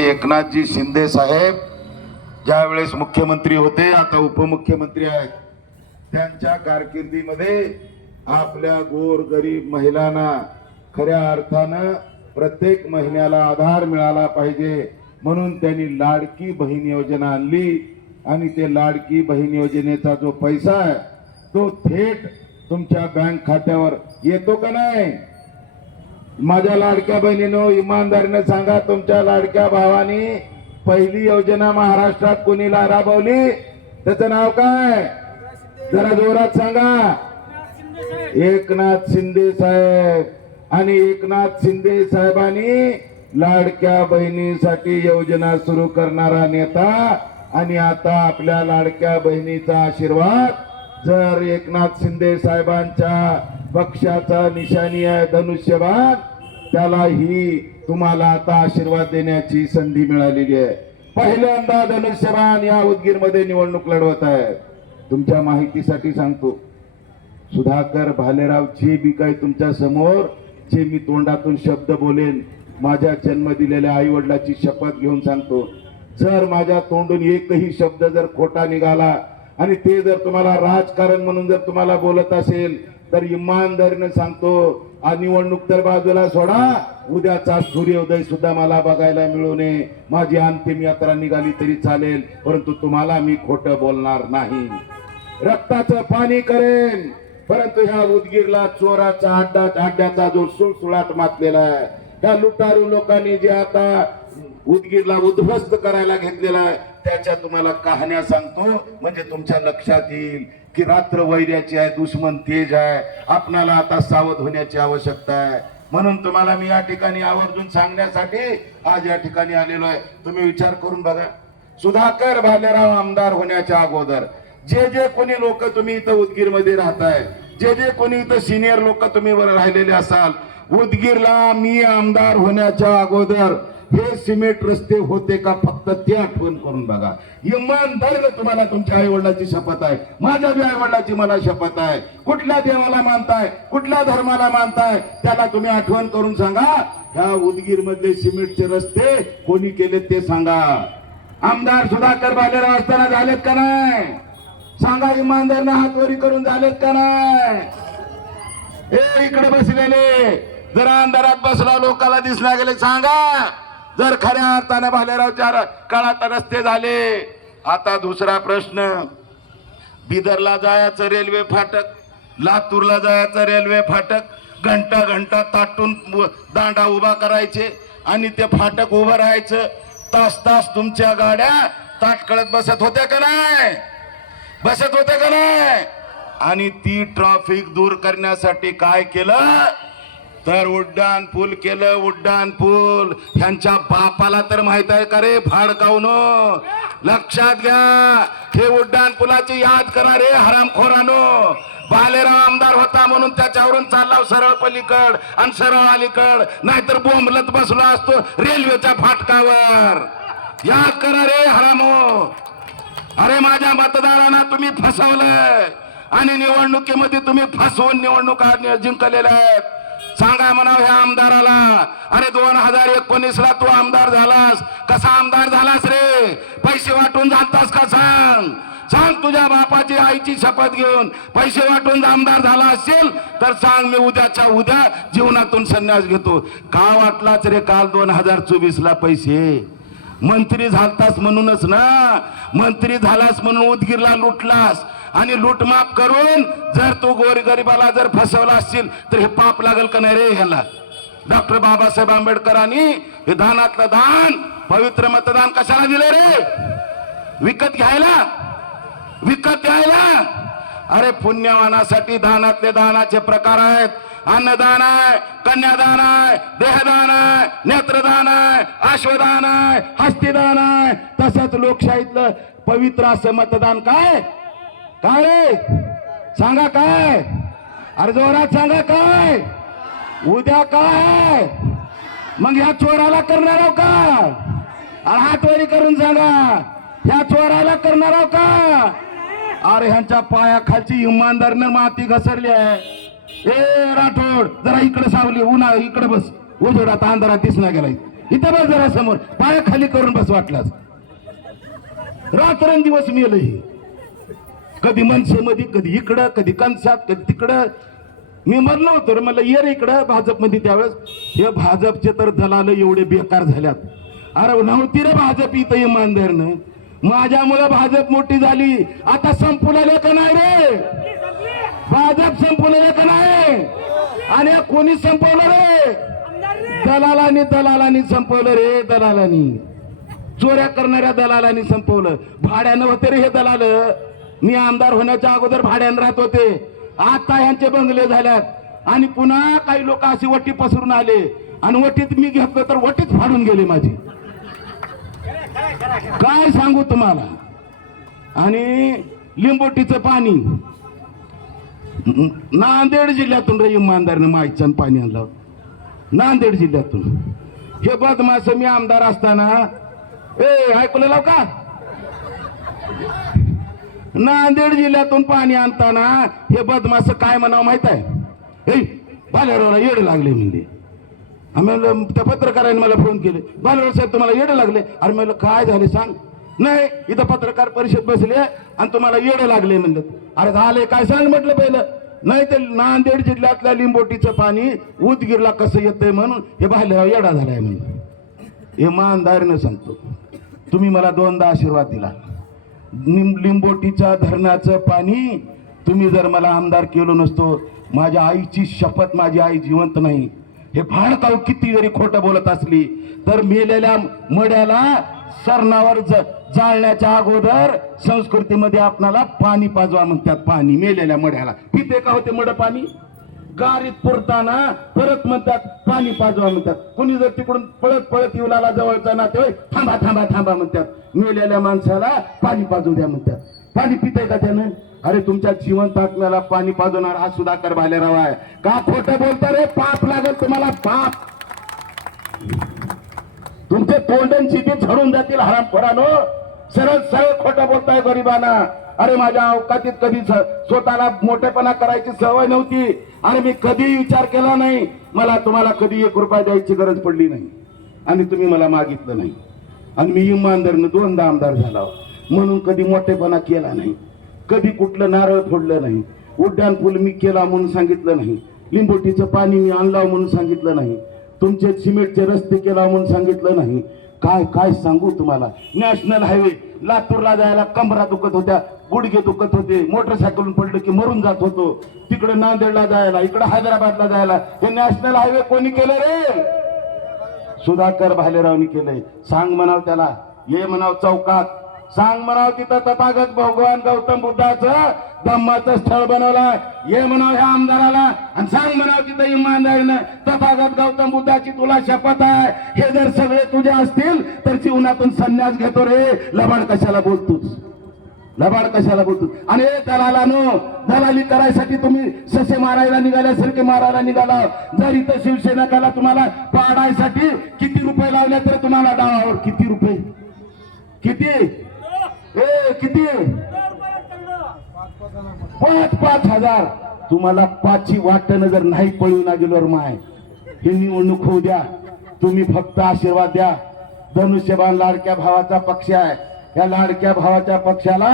एकनाथजी शिंदे साहेब ज्यावेळेस मुख्यमंत्री होते आता उपमुख्यमंत्री आहेत. त्यांच्या कारकिर्दीमध्ये आपल्या गोर गरीब महिलांना खऱ्या अर्थानं प्रत्येक महिन्याला आधार मिळाला पाहिजे म्हणून त्यांनी लाडकी बहीण योजना आणली आणि ते लाडकी बहीण योजनेचा जो पैसा आहे तो थेट तुमच्या बँक खात्यावर येतो का नाही? माझ्या लाडक्या बहिणीनो इमानदारीने सांगा तुमच्या लाडक्या भावानी पहिली योजना महाराष्ट्रात कोणीला राबवली? त्याचं नाव काय? जरा जोरात सांगा. एकनाथ शिंदे साहेब. आणि एकनाथ शिंदे साहेबांनी लाडक्या बहिणीसाठी योजना सुरू करणारा नेता आणि आता आपल्या लाडक्या बहिणीचा आशीर्वाद. जर एकनाथ शिंदे साहेबांच्या पक्षाचा निशाणी आहे धनुष्यबाण. त्याला ही तुम्हाला आता आशीर्वाद देण्याची संधी मिळालेली आहे. पहिल्यांदा धनुष्यबाण या उदगीरमध्ये निवडणूक लढवत आहे तुमच्या माहितीसाठी सांगतो. सुधाकर भालेराव जे बी काही तुमच्यासमोर जे मी तोंडातून शब्द बोलेन माझ्या जन्म दिलेल्या आई वडिलाची शपथ घेऊन सांगतो. जर माझ्या तोंडून एकही शब्द जर खोटा निघाला आणि ते जर तुम्हाला राजकारण म्हणून जर तुम्हाला बोलत असेल तर इमानदारीने सांगतो निवडणूक तर बाजूला सोडा. उद्याचा सूर्योदय सुद्धा मला बघायला मिळू नये. माझी अंतिम यात्रा निघाली तरी चालेल परंतु तुम्हाला मी खोटं बोलणार नाही. रक्ताचं पाणी करेन. परंतु ह्या उदगीरला चोराचा अड्डा अड्ड्याचा जो सुळसुळाट मातलेला आहे त्या लुटारू लोकांनी जे आता उदगीरला उद्ध्वस्त करायला घेतलेला आहे त्याच्या तुम्हाला कहाण्या सांगतो. म्हणजे तुमच्या लक्षात येईल. की रात्र वैर्याची आहे दुश्मन तेज आहे आपणाला आता सावध होण्याची आवश्यकता आहे. म्हणून तुम्हाला मी या ठिकाणी आवर्जून सांगण्यासाठी आज या ठिकाणी आलेलो आहे. तुम्ही विचार करून बघा. सुधाकर भालेराव आमदार होण्याच्या अगोदर जे जे कोणी लोक तुम्ही इथं उदगीरमध्ये राहताय जे जे कोणी इथं सिनियर लोक तुम्ही राहिलेले असाल उदगीरला मी आमदार होण्याच्या अगोदर हे सिमेंट रस्ते होते का फक्त ते आठवण करून बघा. इमानदारीनं तुम्हाला तुमच्या आईवडिलाची शपथ आहे. माझ्या बी आई मला शपथ आहे. कुठल्या देवाला मानताय कुठल्या धर्माला मानताय त्याला तुम्ही आठवण करून सांगा. ह्या उदगीर मधले सिमेंटचे रस्ते कोणी केले ते सांगा. आमदार सुधाकर बालेराव असताना झालेत का नाही? सांगा इमानदारनं हातवरी करून झालेत का नाही? ए इकडे बसलेले. जरा अंधारात बसला लोकाला दिसला गेले. सांगा. जर खऱ्या अर्थानं भालेरावच्या काळात रस्ते झाले आता दुसरा प्रश्न. बिदरला जायचं रेल्वे फाटक लातूरला जायचं रेल्वे फाटक घंटा घंटा ताटून दांडा उभा करायचे आणि ते फाटक उभं राहायचं. तास तास तुमच्या गाड्या ताटकळत बसत होत्या का नाही? बसत होत्या का नाही? आणि ती ट्रॅफिक दूर करण्यासाठी काय केलं? तर उड्डाण पूल केलं उड्डाण पूल. ह्यांच्या बापाला तर माहीत आहे का रे? फाडकावून लक्षात घ्या. हे उड्डाण पुलाची याद करा रे हरामखोरानो. बालेराव आमदार होता म्हणून त्याच्यावरून चालला सरळ पलीकड आणि सरळ अलीकड. नाहीतर बोंबलत बसला असतो रेल्वेच्या फाटकावर. याद करा रे हरामो. अरे माझ्या मतदारांना तुम्ही फसवलंय. आणि निवडणुकीमध्ये तुम्ही फसवून निवडणुका जिंकलेल्या आहेत. सांगा म्हणा ह्या आमदाराला. अरे दोन हजार एकोणीस ला तू आमदार झालास. कसा आमदार झालास रे? पैसे वाटून जातास का सांग? सांग तुझ्या बापाची आईची शपथ घेऊन. पैसे वाटून आमदार झाला असेल तर सांग मी उद्याच्या उद्या जीवनातून संन्यास घेतो. का वाटलाच रे काल दोन हजार चोवीस ला पैसे? मंत्री झालतास म्हणूनच ना. मंत्री झालास म्हणून उदगीरला लुटलास. आणि लूटमाप करून जर तू गोरगरिबाला जर फसवला असशील तर हे पाप लागल का नाही रे ह्याला? डॉक्टर बाबासाहेब आंबेडकरांनी हे दानातलं दान पवित्र मतदान कशाला दिलं रे? विकत घ्यायला? विकत घ्यायला? अरे पुण्यवानासाठी दानातले दानाचे प्रकार आहेत. अन्नदान आहे कन्यादान आहे देहदान आहे नेत्रदान आहे अश्वदान आहे हस्तिदान आहे. तसंच लोकशाहीतलं पवित्र असं मतदान काय? काय? रे सांगा काय? अरे जोरात सांगा काय? उद्या काय? मग ह्या चोराला करणार आहो का अरे हातवारी करून सांगा. ह्या चोराला करणार आहो का अरे ह्यांच्या पायाखालची इमानदारीनं माती घसरली आहे. ए राठोड जरा इकडे सावली उन्हा इकडे बस. उजेडात अंधारात दिसला गेलाय. इथं बस जरा समोर. पायाखाली करून बस वाटलाच रात्रंदिवस मेलं हे. कधी मनसेमध्ये कधी इकडं कधी कणसात कधी तिकडं. मी म्हणलो होतो रे मला ये रे इकडं भाजपमध्ये त्यावेळेस. हे भाजपचे तर दलाल एवढे बेकार झाल्यात. अरे नव्हती रे भाजप इथं इमानदारनं. माझ्यामुळे भाजप मोठी झाली. आता संपू लागले का नाही रे? भाजप संपून लागले का नाही? आणि कोणी संपवलं रे? दलालानी दलालांनी संपवलं रे दलालांनी. चोऱ्या करणाऱ्या दलालांनी संपवलं. भाड्यानं होते रे हे दलाल. मी आमदार होण्याच्या अगोदर भाड्यानं राहत होते. आता यांचे बंगले झाल्यात. आणि पुन्हा काही लोक अशी वटी पसरून आले. आणि वटीत मी घेतलं तर वटीत फाडून गेले माझी. काय सांगू तुम्हाला? आणि लिंबोटीचं पाणी. नांदेड जिल्ह्यातून रे इमानदारनं माईचं पाणी आणलं. नांदेड जिल्ह्यातून. हे बदमाश मी आमदार असताना ए ऐकलं लाव का? नांदेड जिल्ह्यातून पाणी आणताना हे बदमास काय म्हणावं माहीत आहे? बालेरावला येड लागले म्हणजे आम्ही त्या पत्रकाराने मला फोन केले. बालेराव साहेब तुम्हाला येड लागले? अरे म्हणलं काय झाले सांग. नाही इथं पत्रकार परिषद बसले आणि तुम्हाला येड लागले म्हणलं. अरे झाले काय सांग म्हटलं पहिलं. नाही ते नांदेड जिल्ह्यातल्या लिंबोटीचं पाणी उदगीरला कसं येतंय म्हणून हे बालेराव येडा झालाय म्हणून इमानदारीनं सांगतो. तुम्ही मला दोनदा आशीर्वाद दिला. लिंबोटीच्या धरणाचं पाणी तुम्ही जर मला आमदार केलो नसतो माझ्या आईची शपथ माझी आई जिवंत नाही. हे भाडकाऊ किती जरी खोटं बोलत असली तर मेलेल्या मड्याला सरणावर जाळण्याच्या अगोदर संस्कृतीमध्ये आपणाला पाणी पाजवा म्हणतात पाणी मेलेल्या मड्याला. पिते का होते मड पाणी? गारीत पुरताना परत म्हणतात पाणी पाजवा म्हणतात. कुणी जर तिकडून पळत पळत येऊ लागला जवळचा नाते थांबा थांबा थांबा म्हणतात. मेलेल्या माणसाला पाणी पाजू द्या म्हणतात. पाणी पितय का त्यानं? अरे तुमच्या जीवन तात्म्याला पाणी पाजवणार हा सुधाकर भालेराव आहे. का खोट बोलता रे? पाप लागत तुम्हाला पाप. तुमचे तोंडन चिती झडून जातील हरामखोरानो सरळ सरळ खोट बोलताय गरिबांना. अरे माझ्या अवकाशीत कधी स्वतःला मोठेपणा करायची सवय नव्हती. आणि मी कधी विचार केला नाही. मला तुम्हाला कधी एक रुपया द्यायची गरज पडली नाही. आणि तुम्ही मला मागितलं नाही. आणि मी इमानदारीनं दोनदा आमदार झाला. म्हणून कधी मोठेपणा केला नाही. कधी कुठलं नारळ फोडलं नाही. उड्डाण पूल मी केला म्हणून सांगितलं नाही. लिंबोटीचं पाणी मी आणलं म्हणून सांगितलं नाही. तुमचे सिमेंटचे रस्ते केला म्हणून सांगितलं नाही. काय काय सांगू तुम्हाला? National highway. लातूरला जायला कमरा दुखत होत्या गुडघे दुखत होते मोटरसायकलून पडलं की मरून जात होतो. तिकडे नांदेडला जायला इकडे हैदराबादला जायला हे नॅशनल हायवे कोणी केलं रे? सुधाकर भालेरावनी केलंय. सांग म्हणाव त्याला ये म्हणाव चौकात. सांग म्हणाव तिथं तथागत भगवान गौतम बुद्धाचं धम्माचं स्थळ बनवलंय. ये म्हणाव ह्या आमदाराला आणि सांग म्हणाव तिथं इमानदारीनं तथागत गौतम बुद्धाची तुला शपथ आहे. हे जर सगळे तुझे असतील तर जीवनातून संन्यास घेतो रे. लबाड कशाला बोलतोस? लबाड कशाला बोलतो आणि दलाला नो दलाली करायसाठी तुम्ही ससे मारायला निघाल्यासारखे मारायला निघाला. जर इथं शिवसेनकाला तुम्हाला पाडायसाठी किती रुपये लावले तर तुम्हाला डावावर किती रुपये? किती? किती? पाच पाच हजार. तुम्हाला पाचची वाटण जर नाही पळून ना गेलो माय हे निवडणूक होऊ द्या. तुम्ही फक्त आशीर्वाद द्या. धनुष्यबाण लाडक्या भावाचा पक्ष आहे. या लाडक्या भावाच्या पक्षाला